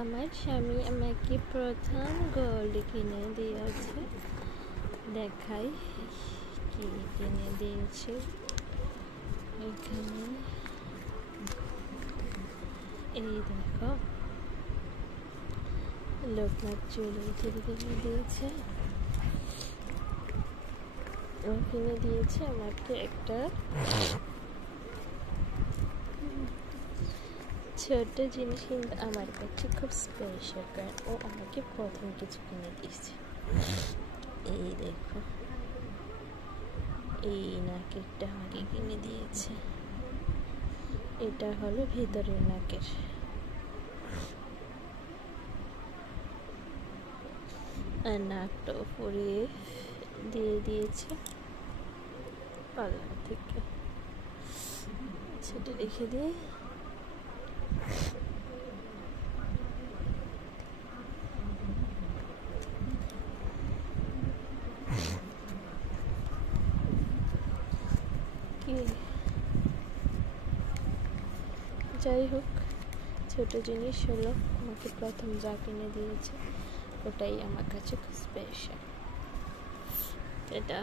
আমার স্বামী আমাকে প্রথম গোল্ড কিনে দিয়েছে। দেখাই কি কিনে দিয়েছে। এখানে এই দেখো, লোকনাথ জুয়েলারি থেকে কিনে দিয়েছে। ও কিনে দিয়েছে আমাকে একটা ছোট জিনিস, কিন্তু আমার কাছে খুব স্পেশাল, কারণ ও আমাকে প্রথম কিছু কিনে দিয়েছে। এই দেখো, এই নাকেরটা আমাকে কিনে দিয়েছে। এটা হলো ভিতরের নাকের। আর নাকটা পরিয়ে দিয়ে দিয়েছে পার্লার থেকে। সেটা রেখে দিয়ে যাই হোক, ছোট জিনিস হলো, আমাকে প্রথম যা কিনে দিয়েছে ওটাই আমার কাছে খুব স্পেশাল। এটা